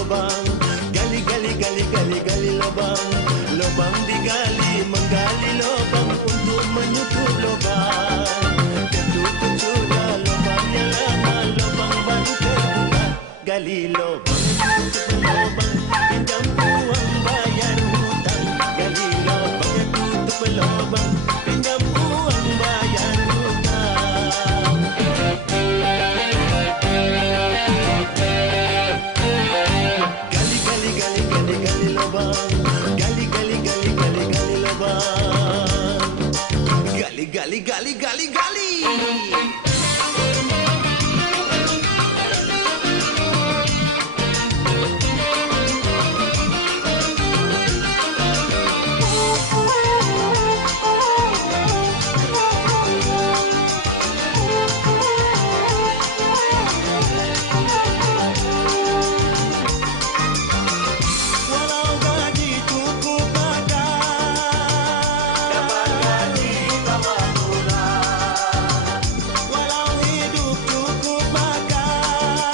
lubang. Gali, gali, gali, gali, gali lubang. Lubang digali, menggali lubang untuk menutup lubang. Tertutup sudah lubangnya lama, lubang baru terbuka. Gali lubang, tutup lubang, pinjam uang bayar hutang. Gali lubang, tutup lubang, pinjam uang bayar hutang. Gali, gali, gali, gali, gali lubang. Gali, gali, gali, gali, gali lubang. Gali, gali, gali, gali, gali. Walau gaji cukup makan, dapat gaji tambah pulang. Walau hidup cukup makan,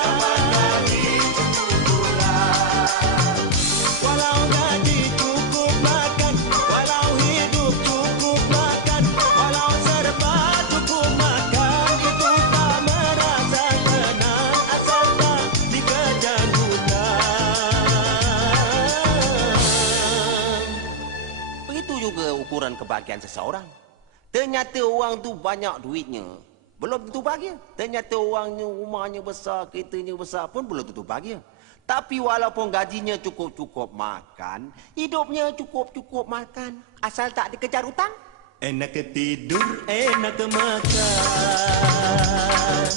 dapat gaji cukup pulang. Walau gaji cukup makan, walau hidup cukup makan, walau serba cukup makan, itu tak merasa tenang asal tak dikejar hutang. Begitu juga ukuran kebahagiaan seseorang. Ternyata orang tu banyak duitnya, belum tentu bahagia. Ternyata orangnya rumahnya besar, keretanya besar pun belum tentu bahagia. Tapi walaupun gajinya cukup-cukup makan, hidupnya cukup-cukup makan, asal tak dikejar hutang. Enak tidur, enak makan.